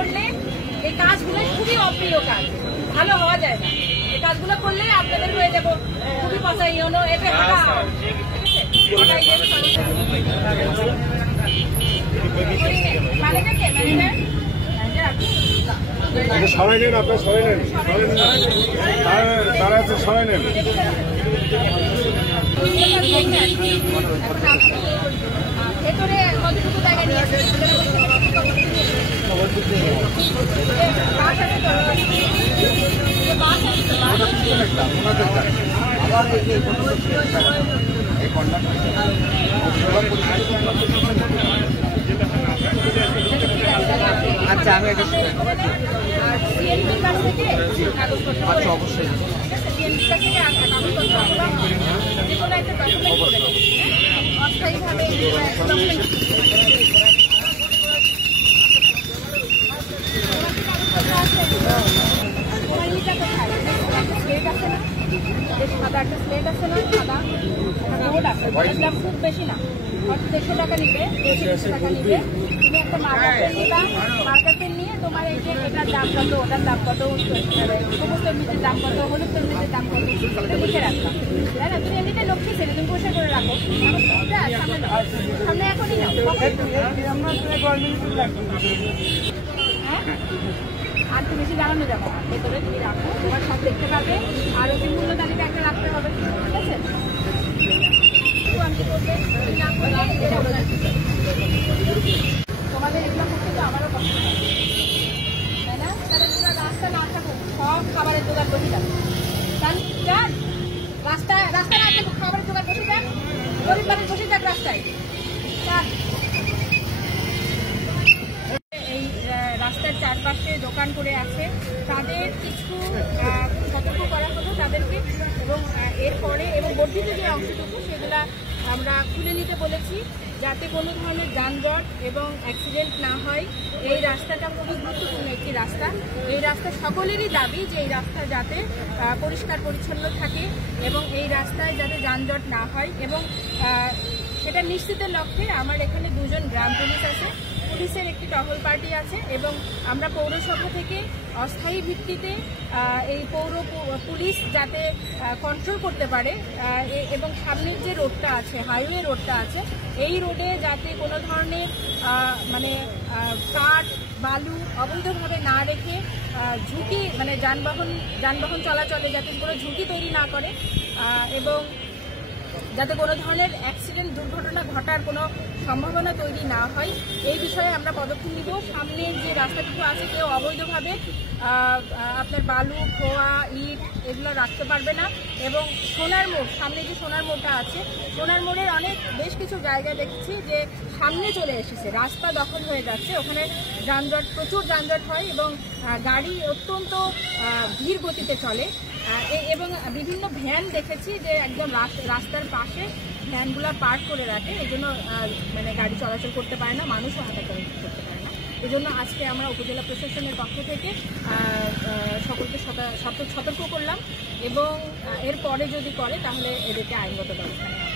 করলে এই কাজগুলো খুবই অপ্রিয় কাজ, ভালো হওয়া যায় না। এই কাজগুলো করলে আপনাদের হয়ে যাবো খুবই পছাই হলো এতে সবাই নেন, আপনার সবাই নেন, তারা আছে সবাই নেন। ভেতরে কতটুকু জায়গা নিয়েছে আচ্ছা আমি এটা সিএনপির কাছ থেকে কাগজপত্র অবশ্যই সিএনপির কাছ থেকে কাগজপত্র যে কোনো একটা ডকুমেন্ট করে দেবো অস্থায়ীভাবে সাদা একটা স্লেট আছে না, সাদা বোর্ড আছে, খুব বেশি না, 150 টাকা নিবে, 200 টাকা নিবে। তুমি একটা মার্কার পেন নিবা, মার্কার পেন নিয়ে তোমার এই যে এটার দাম কত, ওটার দাম কত, সমস্ত এমনিতে দাম কত, হলুদ এমনিতে দাম কত, এটা লিখে রাখলাম। তাই না? তুমি এমনিতে লক্ষ্মী ছেলে তুমি পয়সা করে রাখো, সামনে এখনই নাও। হ্যাঁ, আর তুমি বেশি দাঁড়ানো যাবো না, ভেতরে তুমি রাখো, তোমার সব দেখতে পাবে। আর ওই মূল্য তালিকা একটা রাখতে হবে, ঠিক আছে? তোমাদের এগুলো করতে তো আমারও কষ্ট হয়, তাই না? তাহলে তোমরা রাস্তা না থাকুক, সব খাবারের দোকান বসে যাবে, রাস্তায় না থাকুক, খাবারের দোকান বসে যাক, গরিব মানুষ বসে যাক রাস্তায়। এই রাস্তার চারপাশে দোকান করে আছে, তাদের কিছু সতর্ক করা হলো তাদেরকে, এবং এরপরে এবং বর্ধিত যে অংশটুকু সেগুলা আমরা খুলে নিতে বলেছি, যাতে কোনো ধরনের যানজট এবং অ্যাক্সিডেন্ট না হয়। এই রাস্তাটা খুবই গুরুত্বপূর্ণ একটি রাস্তা। এই রাস্তা সকলেরই দাবি যে এই রাস্তা যাতে পরিষ্কার পরিচ্ছন্ন থাকে এবং এই রাস্তায় যাতে যানজট না হয়, এবং সেটা নিশ্চিতের লক্ষ্যে আমার এখানে 2 জন গ্রাম পুলিশ আছে, পুলিশের একটি টহল পার্টি আছে, এবং আমরা পৌরসভা থেকে অস্থায়ী ভিত্তিতে এই পৌর পুলিশ যাতে কন্ট্রোল করতে পারে, এবং সামনের যে রোডটা আছে, হাইওয়ে রোডটা আছে, এই রোডে যাতে কোনো ধরনের মানে কাঠ বালু অবৈধভাবে না রেখে ঝুঁকি মানে যানবাহন চলাচলে যাতে কোনো ঝুঁকি তৈরি না করে, এবং যাতে কোনো ধরনের অ্যাক্সিডেন্ট দুর্ঘটনা ঘটার কোনো সম্ভাবনা তৈরি না হয়, এই বিষয়ে আমরা পদক্ষেপ নিব। সামনের যে রাস্তাটুকু আছে কেউ অবৈধভাবে আপনার বালু খোয়া ইট এগুলো রাখতে পারবে না, এবং সোনার মোড়, সামনে যে সোনার মোড়টা আছে, সোনার মোড়ের বেশ কিছু জায়গায় দেখছি যে সামনে চলে এসেছে, রাস্তা দখল হয়ে যাচ্ছে, ওখানে প্রচুর যানজট হয় এবং গাড়ি অত্যন্ত ধীর গতিতে চলে, এবং বিভিন্ন ভ্যান দেখেছি যে একদম রাস্তার পাশে ভ্যানগুলা পার্ক করে রাখে, এই জন্য মানে গাড়ি চলাচল করতে পারে না, মানুষও হাঁটাচলা করতে পারে না। এই জন্য আজকে আমরা উপজেলা প্রশাসনের পক্ষ থেকে সকলকে সতর্ক করলাম, এবং এরপরে যদি করে তাহলে এদেরকে আইনগত ব্যবস্থা নেওয়া।